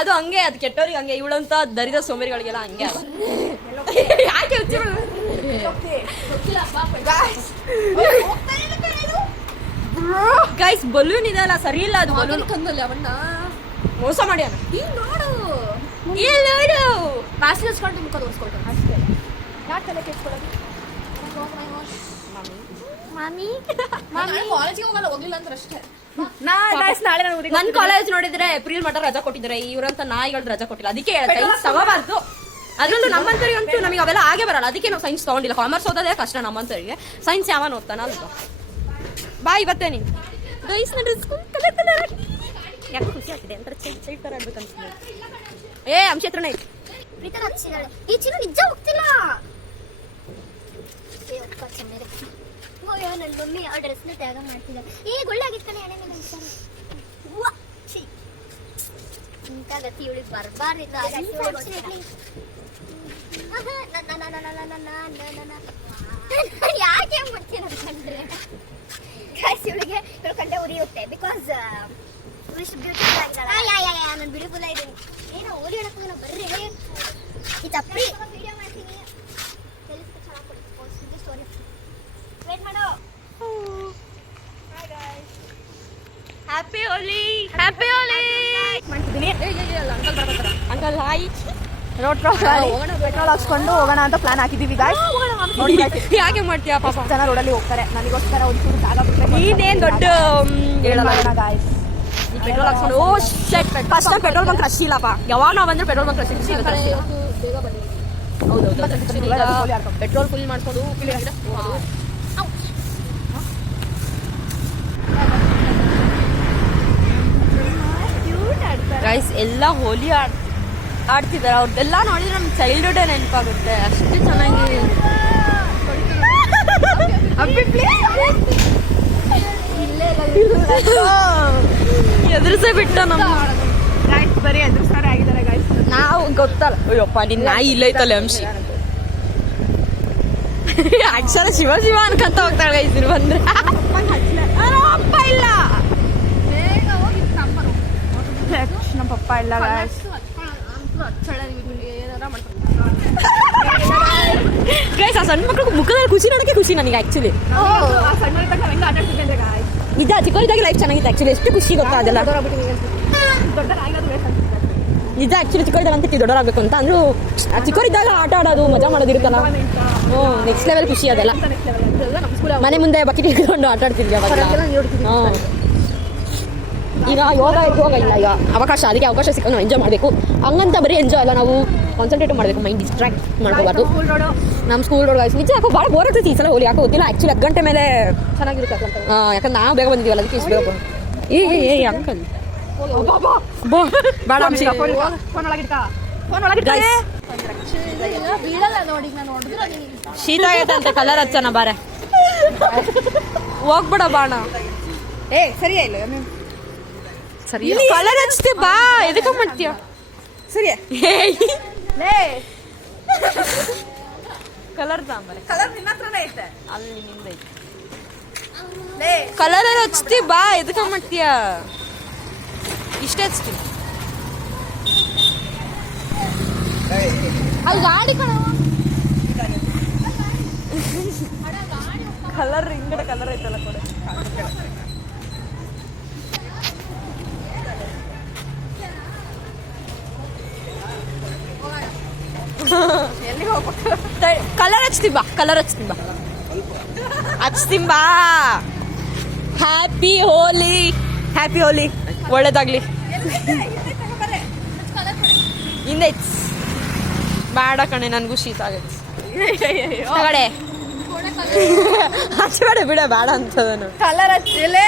ಅದು ಹಂಗೆ ಅದು ಕೆಟ್ಟವ್ರಿಗೆ ಹಂಗೆ ಇವಳಂತ ದರಿದ ಸೋಮೇರಿಗಳಿಗೆಲ್ಲ ಹಂಗೆ ಯಾಕೆ ಗೈಸ್ ಬಲೂನ್ ಇದೆಲ್ಲ ಸರಿ ಇಲ್ಲ ಅದು ಬಲೂನ್ ಕಂದಲ್ಲಿ ಅವನ್ನ ಮೋಸ ಮಾಡಿ ಅಣ್ಣ ನೋಡು ನೋಡು ಮಾಸ್ಕ್ ಹಚ್ಕೊಂಡು ಮುಖ ತೋರಿಸ್ಕೊಳ್ತಾನೆ ಅಷ್ಟೇ. ಯಾಕೆ ತಲೆ ಕೆಡ್ಸ್ಕೊಳ್ಳೋದು? ಮಾಮಿ ಕಾಲೇಜಿಗೆ ಹೋಗಲ್ಲ, ಹೋಗ್ಲಿಲ್ಲ ಅಂದ್ರೆ ಅಷ್ಟೇ. ನಾಳೆ ನಾನು ನನ್ ಕಾಲೇಜ್ ನೋಡಿದ್ರೆ ಏಪ್ರಿಲ್ ಮಟ್ಟ ರಜಾ ಕೊಟ್ಟಿದ್ದಾರೆ, ಇವ್ರಂತ ನಾಯಿಗಳು ರಜಾ ಕೊಟ್ಟಿಲ್ಲ. ಅದಕ್ಕೆ ತಗೋಬಾರ್ದು. ಅದ್ರಲ್ಲೂ ನಮ್ಮಂತರಿಗಂತೂ ನಮಗೆ ಅವೆಲ್ಲ ಆಗೇ ಬರಲ್ಲ. ಅದಕ್ಕೆ ನಾವು ಸೈನ್ಸ್ ತಗೊಂಡಿಲ್ಲ. ಕಾಮರ್ಸ್ ಓದೋದೇ ಕಷ್ಟ ನಮ್ಮಂತರಿಗೆ. ಸೈನ್ಸ್ ಯಾವನ್ ಓದ್ತಾನ ಅಲ್ವಾ? ಬಾಯ್ ಬರ್ತೇ ನೀನು ಗೈಸ್ ಯಾಕೆ ಖುಷಿ ಆಗ್ತಿದೆ ಅಂತ ಸೈಡ್ ತರ ಆಗ್ಬೇಕಂತ. ಏ ಅಂಶ ಹತ್ರನೇ ಈ ಚಿನ್ನ ನಿಜ ಹೋಗ್ತಿಲ್ಲ. ನನ್ನ ಮಮ್ಮಿ ಆ ಡ್ರೆಸ್ನ ತ್ಯಾಗ ಮಾಡ್ತಿದ್ದಾರೆ. ಈಗ ಒಳ್ಳೆ ಆಗಿರ್ತಾನೆ ಎಣ್ಣೆ ಮೇಲೆ ಇಂಥ ಗತಿ ಇವಳಿಗೆ ಬರ್ಬಾರ್ದಿಲ್ಲ. ಯಾಕೆ ಹೆಂಗ್ ಮಾಡ್ತೀನಿ ಅಂತಂದ್ರೆ ಇವಳಿಗೆ ಇವಳು ಕಂಡೆ ಉರಿಯುತ್ತೆ. ಬಿಕಾಸ್ ಬ್ಯೂಟಿಫುಲ್ ಆಗಿದ್ದಾಳೆ. ನಾನು ಬ್ಯೂಟಿಫುಲ್ ಆಗಿದ್ದೀನಿ. ಏನೋ ಓಲಿ ಹೇಳಕ್ಕೆ ನಾವು ಬರ್ರಿ ಈ ಚಪ್ಪಲಿ ವಿಡಿಯೋ ಮಾಡ್ತೀನಿ. ಸ್ಟೋರಿ ವೇಟ್ ಮಾಡೋ. ಹ್ಯಾಪಿ ಹೋಲಿ ಹ್ಯಾಪಿ ಹೋಲಿ ಮಾಡ್ತಿದ್ದೀನಿ. Uncle hi. ಪೆಟ್ರೋಲ್ ಹಾಕ್ಸ್ಕೊಂಡು ಹೋಗೋಣ ಅಂತ ಪ್ಲಾನ್ ಹಾಕಿದೀವಿ ಗಾಯ್ಸ್. ಯಾಕೆ ಮಾಡ್ತೀಯಾ? ಪಾಪ ಜನ ರೋಡಲ್ಲಿ ಹೋಗ್ತಾರೆ. ನನಗೋಸ್ಕರ ಒಂಚೂರು ಜಾಗ ಬಿಡ್ಬೇಕು. ನೀನೇನ್ ದೊಡ್ಡ ಹೇಳೋಣ ಗಾಯ್ಸ್. ಪೆಟ್ರೋಲ್ ಹಾಕ್ಸ್ಕೊಂಡು oh shit first petrol bunk rush ಇಲ್ಲಪ್ಪ. ಯಾವಾಗ ನಾವು ಬಂದ್ರೆ petrol bunk rush petrol full ಮಾಡ್ಕೊಂಡು ಗೈಸ್ ಎಲ್ಲ ಹೋಲಿ ಆಡ್ತಿದ್ದಾರೆ. ಅವ್ರದ್ದೆಲ್ಲ ನೋಡಿದ್ರೆ ನಮ್ಮ ಚೈಲ್ಡ್ಹುಡ್ ನೆನಪಾಗುತ್ತೆ. ಅಷ್ಟು ಚೆನ್ನಾಗಿ ಎದುರಿಸೇ ಬಿಟ್ಟ ನಮ್ಮ ಗಾಯ್ಸ್ ಬರೀ ಎದುರು ಆಗಿದ್ದಾರೆ ಗಾಯ್ಸ್. ನಾವು ಗೊತ್ತಲ್ಲ. ಅಯ್ಯಪ್ಪ ನಿನ್ನ ನಾಯಿ ಇಲ್ಲೈತಲ್ಲ ಅಂಶಿ. ಅಕ್ಷರ ಶಿವ ಶಿವ ಅನ್ಕಂತ ಹೋಗ್ತಾಳೆ ಗೈಸ್ ಇರು ಬಂದ್ರೆ. ಅಪ್ಪ ಇಲ್ಲ, ನಮ್ಮ ಪಪ್ಪ ಇಲ್ಲ ಗೈಸ್. ಗೈಸ್ ಆ ಸಣ್ಣ ಮಕ್ಕಳು ಮುಖದಲ್ಲಿ ಖುಷಿ ನೋಡೋಕೆ ಖುಷಿ ನನಗೆ ಆಕ್ಚುಲಿ. ನಿಜ ಚಿಕ್ಕವರಿದ್ದಾಗ ಲೈಫ್ ಚೆನ್ನಾಗಿತ್ತು ಆಕ್ಚುಲಿ. ಎಷ್ಟು ಖುಷಿ ಗೊತ್ತಾ ಅದೆಲ್ಲ. ನಿಜ ಆಕ್ಚುಲಿ ಚಿಕ್ಕವರಿದ್ದಾಗ ಅಂತ ದೊಡ್ಡವರಾಗಬೇಕು ಅಂತ ಅಂದ್ರು. ಚಿಕ್ಕವರಿದ್ದಾಗ ಆಟ ಆಡೋದು ಮಜಾ ಮಾಡೋದಿರುತ್ತಲ್ಲ, ನೆಕ್ಸ್ಟ್ ಲೆವೆಲ್ ಖುಷಿ ಅದೆಲ್ಲ. ಮನೆ ಮುಂದೆ ಬಕೆಟ್ ಇಟ್ಕೊಂಡು ಆಟ ಆಡ್ತಿದ್ವಿ ಅವಾಗ. ಈಗ ಯೋಗ ಇಲ್ಲ ಈಗ ಅವಕಾಶ, ಅದಕ್ಕೆ ಅವಕಾಶ ಸಿಕ್ಕ ನಾವು ಎಂಜಾಯ್ ಮಾಡಬೇಕು. ಹಂಗಂತ ಬರೀ ಎಂಜಾಯ್ ಅಲ್ಲ, ನಾವು ಕಾನ್ಸಂಟ್ರೇಟ್ ಮಾಡಬೇಕು, ಮೈಂಡ್ ಡಿಸ್ಟ್ರಾಕ್ಟ್ ಮಾಡ್ಕೋಬಾರ್ದು. ನಮ್ಮ ಸ್ಕೂಲ್ ರೋಡ್ ನಿಜ ಯಾಕೋ ಭಾಳ ಬೋರ್ ಆಗ್ತೈತಿ ಈ ಸಲ ಹೋಲಿ. ಯಾಕೋ ಗೊತ್ತಿಲ್ಲ ಆ್ಯಕ್ಚುಲಿ 10 ಗಂಟೆ ಮೇಲೆ ಚೆನ್ನಾಗಿರುತ್ತೆ. ಯಾಕಂದ್ರೆ ನಾವು ಬೇಗ ಬಂದಿದ್ದೀವಲ್ಲ ಅದಕ್ಕೆ ಇಷ್ಟು ಬೇಗ. ಏ ಅಂಕಲ್ ಬೇಡ ಅಂಶಿ ಶೀತ ಆಗೈತೆ ಅಂತ ಕಲರ್ ಹಚ್ಚೋಣ ಬಾರೆ. ಹೋಗ್ಬೇಡ ಬಾಣ. ಸರಿಯಾ ಇಲ್ಲ ಸರಿ ಕಲರ್ ಹಚ್ತೆ ಬಾ. ಎದಕ್ಕೆ ಮಾಡ್ತೀಯ? ಸರಿಯಾ ಕಲರ್ ತಾಂಬಾರೆ. ಕಲರ್ ನಿನ್ನ ಹತ್ರನೇ ಐತೆ. ಅಲ್ಲಿ ನಿಂದ ಐತೆ ಕಲರ್ ಹಚ್ತಿ ಬಾ. ಎದಕ್ಕೆ ಮಾಡ್ತೀಯ? ಇಷ್ಟೇ ಹಚ್ತೀನಿ. ಅಲ್ಲಿ ಗಾಡಿ ಕಣ ಕಲರ್ ಹಿಂಗಡೆ ಕಲರ್ ಐತಲ್ಲ ಕೊಡೆ. ಕಲರ್ ಹಚ್ತೀನಿ ಬಾ. ಕಲರ್ ಹಚ್ತೀನಿ ಬಾ. ಹಚ್ತೀನಿ ಬಾ. ಹ್ಯಾಪಿ ಹೋಲಿ. ಹ್ಯಾಪಿ ಹೋಲಿ. ಒಳ್ಳೇದಾಗ್ಲಿ. ಹಿಂದೆ ಬೇಡ ಕಣೆ, ನನಗೂ ಶೀತ ಆಗೈತಿ. ತಗಡೆ ಹಚ್ಚಬೇಡ ಬಿಡ ಬೇಡ ಅಂತದನು. ಕಲರ್ ಹಚ್ಚಿಲೇ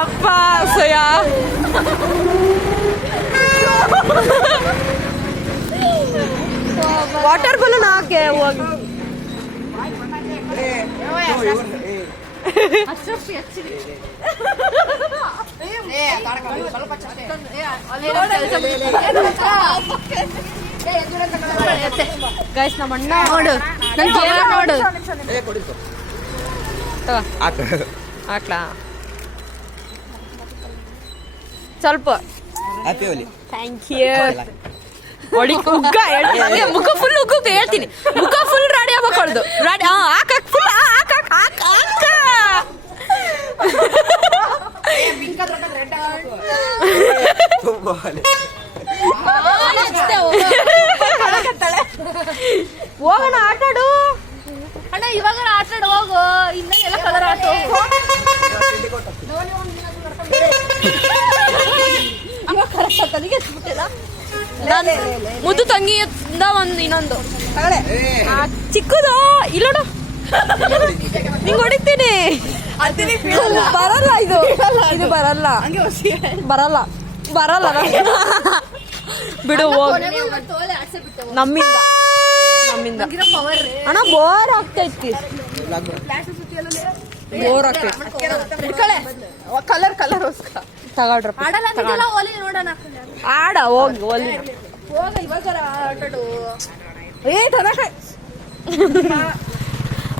ಅಪ್ಪ ಸೋಯಾ ವಾಟರ್ ಬಲೂನ್ ಹಾಕೆ ಹೋಗಿ. ಗೈಸ್ ನಮ್ಮ ಅಣ್ಣ ನೋಡು, ನನ್ ಜೀವ ನೋಡು. ಹಾಕ್ಲಾ ಸ್ವಲ್ಪ. Thank you. ಹೊಡಿ ಉಗ್ಗ ಹೇಳ್ತೀನಿ. ಮುಖ ಫುಲ್ ಉಗ್ಗ ಹೇಳ್ತೀನಿ. ಮುಖ ಫುಲ್ ರೆಡಿ ಆಗ್ಬೇಕಳ್ದು. ರೆಡಿ ಹಾಕ ಫುಲ್ ಹಾಕ. ಹೋಗೋಣ ಆಟಾಡು ಅಣ್ಣ. ಇವಾಗ ಆಟಾಡು ಹೋಗು. ಇನ್ನ ಎಲ್ಲ ಕಲರ್ ಆಟೋ ಮುದ್ದು ತಂಗಿಯಿಂದ ಒಂದು ಇನ್ನೊಂದು ಚಿಕ್ಕದು ಇಲ್ಲೋಡು. ನಿಂಗೆ ಹೊಡಿತೀನಿ. ಬರಲ್ಲ ಇದು ಬರಲ್ಲ ಬಿಡು. ನಮ್ಮಿಂದ ಅಣ್ಣ ಬೋರ್ ಆಗ್ತೈತಿ. ಬೋರ್ ಆಗ್ತೈತಿ. ಕಲರ್ ತಗೊಳ್ರಪ್ಪ. ಆಡ ಹೋಗಿ ಒಲಿ.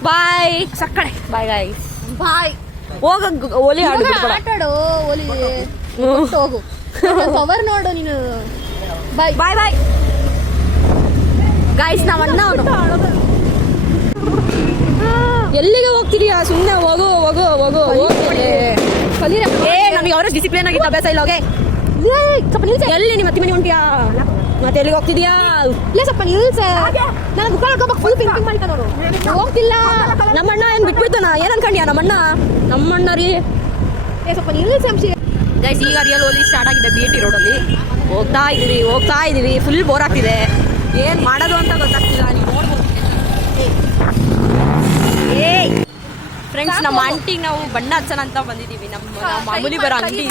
ಬಾಯ್ ಸಕ್ಕಡೆ. Bye guys. ಬಾಯ್. ಹೋಗ ಒಲಿ ಆಡು. ಆಟಾಡು ಒಲಿ ಹೋಗು. ಪವರ್ ನೋಡು ನೀನು. Bye bye bye guys. ನಮ್ಮ ಅಣ್ಣ ಅವನು. ಎಲ್ಲಿಗೆ ಹೋಗ್ತಿದೀಯಾ? ಸುಮ್ಮನೆ ಹೋಗು. ಏ ನಮಗೆ ಅವ್ರ ಡಿಸಿಪ್ಲಿನ್ ಆಗಿದ್ದ ಅಭ್ಯಾಸ ಇಲ್ಲ. ಹೋಗೆ ಸ್ವಲ್ಪ ನಿಲ್ಸ. ಎಲ್ಲಿ ನಿಮ್ಮ ಅತ್ತಿ ಮನೆ ಹೊಂಟಿಯಾ? ಮತ್ತೆ ಎಲ್ಲಿಗೆ ಹೋಗ್ತಿದ್ಯಾ? ಇಲ್ಲ ಸ್ವಲ್ಪ ನಿಲ್ಸ. ನಾನು ಮುಖ ನೋಡ್ಕೋಬೇಕು ಫುಲ್ ಪಿಂಕ್ ಮಾಡ್ಕ ನೋಡು. ಹೋಗ್ತಿಲ್ಲ. ನಮ್ಮಣ್ಣ ಏನು ಬಿಟ್ಬಿಡ್ತಾನ? ಏನು ಅನ್ಕೊಂಡ್ಯಾ ನಮ್ಮಣ್ಣ ರೀ. ಸ್ವಲ್ಪ ನಿಲ್ಸ ಅಂಶಿ. ಗೈಸ್ ಈಗ ರಿಯಲ್ ಓಲಿ ಸ್ಟಾರ್ಟ್ ಆಗಿದೆ BT ರೋಡಲ್ಲಿ. ಹೋಗ್ತಾ ಇದೀವಿ ಫುಲ್ ಬೋರ್ ಆಗ್ತಿದೆ. ಏನು ಮಾಡೋದು ಅಂತ ಗೊತ್ತಾಗ್ತಿಲ್ಲ. ನೀವು ನೋಡ್ಬೋದು. ಫ್ರೆಂಡ್ಸ್ ನಮ್ಮ ಆಂಟಿಗೆ ನಾವು ಬಣ್ಣ ಹಚ್ಚೋಣ ಅಂತ ಬಂದಿದ್ದೀವಿ. ನಮ್ಮ ಮಾಮೂಲಿ ಬರೋ ಅಂಗಡಿ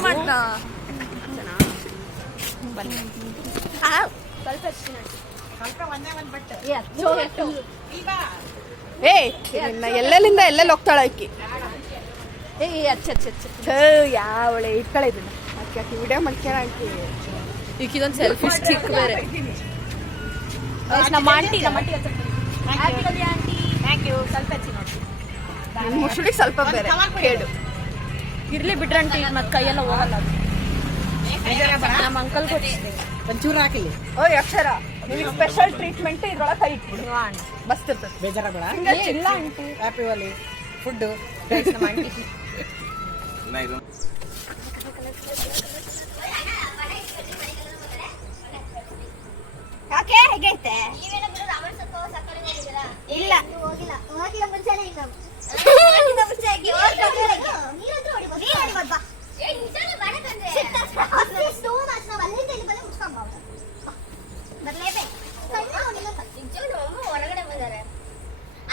ಎಲ್ಲೆಲ್ಲಿಂದ ಎಲ್ಲೆಲ್ಲಿ ಹೋಗ್ತಾಳ ಆಕಿ. ಯಾವಳೆ ಇಟ್ಕಳ ಇದನ್ನ ಆಕಿ ವಿಡಿಯೋ ಮಾಡ್ಕ್ಯಾರ ಆಕಿ. ಈಕಿದೊಂದು ಸೆಲ್ಫಿ ಸ್ಟಿಕ್ ಬೇರೆ. ನಮ್ಮ ಆಂಟಿ ಮುಸುಳಿಗೆ ಸ್ವಲ್ಪ ಬೇರೆ ಕೇಳು. ಇರ್ಲಿ ಬಿಡ್ರಿ ಆಂಟಿ, ಮತ್ತೆ ಕೈಯೆಲ್ಲ ಹೋಗಲ್ಲ. ನಮ್ಮ ಅಂಕಲ್ ಕೊಟ್ಟಿದ್ದೆ ಒಂಚೂರು ಹಾಕಿಲಿ. ಓಯ್ ಅಕ್ಷರ, ನಿಮಗೆ ಸ್ಪೆಷಲ್ ಟ್ರೀಟ್ಮೆಂಟ್ ಇದ್ರೊಳಗೆ ಕೈ ಇಟ್ಬಿಡು. ಮಸ್ತ್ ಇರ್ತದೆ. ಬೇಜಾರಾಗಬೇಡ. ಇಲ್ಲ ಆಂಟಿ, ಹ್ಯಾಪಿ ವಾಲಿ ಫುಡ್ಡು ನಮ್ಮ ಆಂಟಿ. ಯಾಕೆ ಹೇಗೈತೆ? ಇಲ್ಲ ಹೋಗಿಲ್ಲ ಮುಂಚೆನೇ ಇಲ್ಲ. ಹೊರಗಡೆ ಬಂದಾರೆ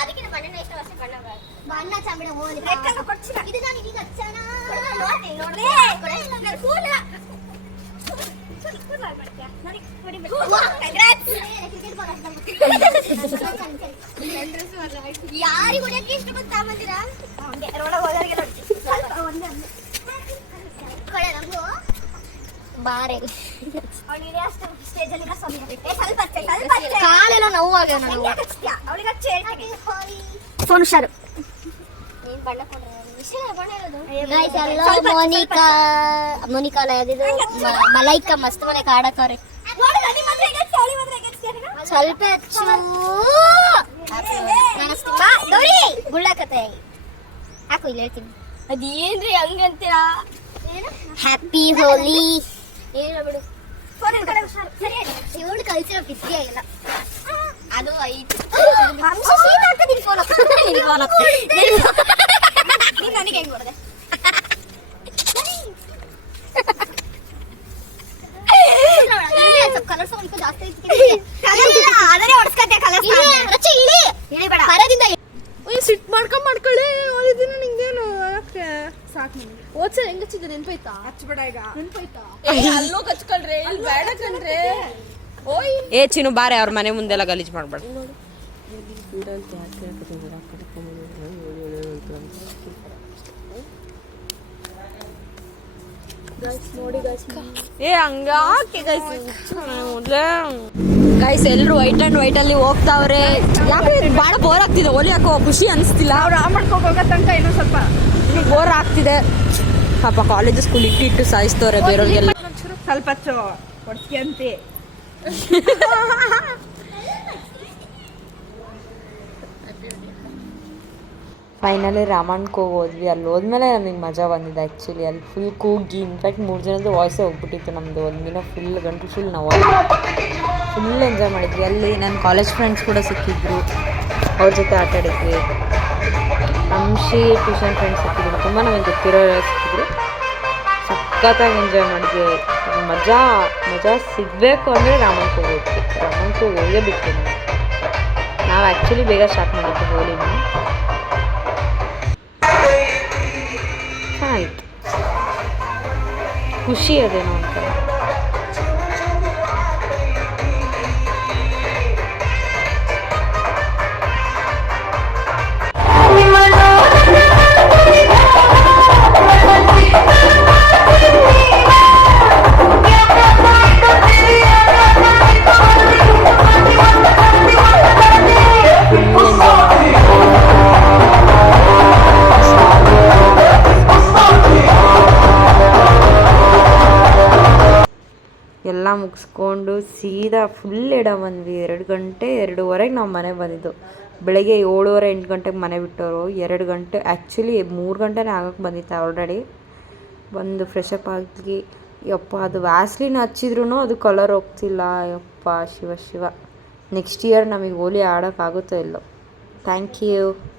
ಅದಕ್ಕೆ ಬಣ್ಣ ಇಷ್ಟ ವರ್ಷ ಬಣ್ಣ ಚಂಬಿಡ ಹೋಗಿ ಇದು ನಾನು ಇದೀಗ ಹಚ್ಚೋಣ ಯಾರಿಗೆ ಹೊಡೆಯಕ್ಕೆ ಇಷ್ಟ ಬಂತ ಬಂದಿರಾ ಬಾರೆ ಕಾಲೆಲ್ಲ ನೋವಾಗ ಹುಷಾರು. ಮೋನಿಕಾ ಮಲೈಕಾ ಮಸ್ತ್ ಮನೆ ಕಾಡಕವ್ರೆ. ಸ್ವಲ್ಪ ಗುಳ್ಳಾಕತ್ತೆ ಹಾಕು ಇಲ್ಲಿ ಹೇಳ್ತೀನಿ. ಅದೇನ್ರಿ ಹಂಗಂತೀರಾ? ಹ್ಯಾಪಿ ಹೋಲಿ ಏನ ಬಿಡು. ಇವಳು ಕಲ್ಸಿರೋ ಬಿಸಿ ಆಗಿಲ್ಲ ಅದು ಐದು ನನಗೆ ಹೆಂಗ್ ಕೊಡದೆ ಕಲರ್ಸ್ ಜಾಸ್ತಿ ಸಿಟ್ ಮಾಡ್ಕೊಳ್ಳಿ. ಓದಿದಿನ ನಿಂಗೇನು ಸಾಕು. ಓದ್ಸಲ ಹೆಂಗ್ ಹಚ್ಚಿದ್ದೆ ನೆನ್ಪೈತಾ? ಹಚ್ಬೇಡ ಈಗ. ನೆನ್ಪೈತಾ? ಅಲ್ಲೋ ಹಚ್ಕೊಳ್ರಿ, ಇಲ್ಲಿ ಬೇಡ ಕಣ್ರಿ. ಏ ಚಿನ್ನು ಬಾರೆ, ಅವ್ರ ಮನೆ ಮುಂದೆಲ್ಲ ಗಲೀಜ್ ಮಾಡ್ಬೇಡ. ಏ ಹಂಗಾಕೆ ಗೈಸ್ ಎಲ್ರು ವೈಟ್ ಅಂಡ್ ವೈಟ್ ಅಲ್ಲಿ ಹೋಗ್ತಾವ್ರೆ. ಯಾಕೆ ಬಹಳ ಬೋರ್ ಆಗ್ತಿದೆ. ಓಲಿ ಯಾಕೋ ಖುಷಿ ಅನಿಸ್ತಿಲ್ಲ. ಅವ್ರು ಮಾಡ್ಕೋಗ ತನಕ ಇನ್ನೂ ಸ್ವಲ್ಪ ಬೋರ್ ಆಗ್ತಿದೆ ಪಾಪ. ಕಾಲೇಜ್ ಸ್ಕೂಲ್ ಇಟ್ಟು ಸಾಯಿಸ್ತವ್ರೆ ಬೇರೆಯವ್ರಿಗೆಲ್ಲ. ಸ್ವಲ್ಪ ಹೊಡ್ಸ್ಕೆ ಅಂತೆ. ಫೈನಲಿ ರಾಮಣ್ಗೆ ಹೋದ್ವಿ. ಅಲ್ಲಿ ಹೋದ್ಮೇಲೆ ನಮಗೆ ಮಜಾ ಬಂದಿದೆ ಆ್ಯಕ್ಚುಲಿ. ಅಲ್ಲಿ ಫುಲ್ ಕೂಗಿ, ಇನ್ಫ್ಯಾಕ್ಟ್ 3 ಜನದ ವಾಯ್ಸೇ ಹೋಗ್ಬಿಟ್ಟಿತ್ತು ನಮ್ಮದು. ಒಂದಿನ ಫುಲ್ ಗಂಟು ಫುಲ್ ನಾವು ಫುಲ್ ಎಂಜಾಯ್ ಮಾಡಿದ್ವಿ. ಅಲ್ಲಿ ನನ್ನ ಕಾಲೇಜ್ ಫ್ರೆಂಡ್ಸ್ ಕೂಡ ಸಿಕ್ಕಿದ್ರು, ಅವ್ರ ಜೊತೆ ಆಟ ಆಡಿದ್ವಿ. ಅಂಶಿ ಟ್ಯೂಷನ್ ಫ್ರೆಂಡ್ಸ್ ಸಿಕ್ಕಿದ್ರು, ತುಂಬ ನಮಗೆ ಗೊತ್ತಿರೋ ಸಿಕ್ಕಿದ್ರು. ಸಖತ್ತಾಗಿ ಎಂಜಾಯ್ ಮಾಡಿದ್ವಿ. ಮಜಾ ಸಿಗಬೇಕು ಅಂದರೆ ರಾಮಣ್ಗೆ ಹೋಗ್ಬೇಕು. ರಾಮಣ್ಗೆ ಹೋಗೇ ಬಿಟ್ಟು ನಾವು ಆ್ಯಕ್ಚುಲಿ ಬೇಗ ಸ್ಟಾರ್ಟ್ ಮಾಡಿದ್ವಿ ಹೋಲಿನ. ಚೆನ್ನಾಗಿತ್ತು, ಖುಷಿ ಅದೇನೋ ಅಂತ. ಎಲ್ಲ ಮುಗಿಸ್ಕೊಂಡು ಸೀದಾ ಫುಲ್ ಎಡ ಬಂದ್ವಿ. 2 ಗಂಟೆ 2:15 ನಾವು ಮನೆಗೆ ಬಂದಿದ್ದು. ಬೆಳಗ್ಗೆ 7:30 8 ಗಂಟೆಗೆ ಮನೆ ಬಿಟ್ಟವರು. 2 ಗಂಟೆ ಆ್ಯಕ್ಚುಲಿ 3 ಗಂಟೆನೇ ಆಗೋಕ್ಕೆ ಬಂದಿತ್ತು ಆಲ್ರೆಡಿ. ಬಂದು ಫ್ರೆಶಪ್ ಆಗಿ ಯಪ್ಪ ಅದು ವ್ಯಾಸ್ಲಿನ್ ಹಚ್ಚಿದ್ರೂ ಅದು ಕಲರ್ ಹೋಗ್ತಿಲ್ಲ. ಯಪ್ಪ ಶಿವ ಶಿವ. ನೆಕ್ಸ್ಟ್ ಇಯರ್ ನಮಗೆ ಹೋಲಿ ಆಡೋಕ್ಕಾಗುತ್ತೋ ಇಲ್ಲೋ. Thank you.